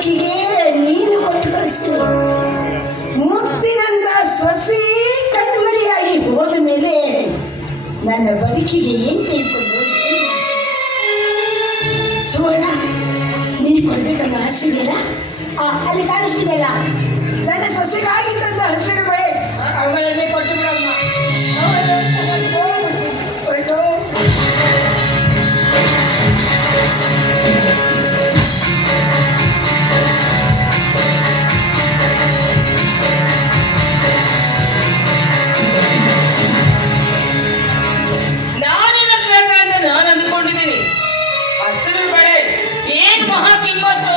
ಬದುಕಿಗೆ ನೀನು ಕೊಟ್ಟು ಕಳಿಸಿದೆ. ಮುತ್ತಿನಂತ ಸೊಸೆ ಕಣ್ಮರಿಯಾಗಿ ಹೋದ ಮೇಲೆ ನನ್ನ ಬದುಕಿಗೆ ಏನ್ ತೆಗೆದುಕೊಂಡು ಸುವರ್ಣ, ನೀನು ಕೊಡ್ಬೇಕನ್ನೋ ಆಸೆ ಇದೆಯಲ್ಲ, ಅಲ್ಲಿ ಕಾಣಿಸ್ತಿದೆಯಲ್ಲ ನನ್ನ ಸೊಸೆಗಾಗಿ ನನ್ನ ಹಸಿರು ಬಳೆ, ಅವುಗಳನ್ನೇ ಕೊಟ್ಟು ಬಿಡಮ್ಮ. ನಾನೇನು ಕೇಳ್ತಾನೆ ನಾನು ಅಂದ್ಕೊಂಡಿದ್ದೀನಿ. ಹಸಿರು ಬಳೆ ಏನು ಮಹಾ ಕಿಮ್ಮತ್ತು.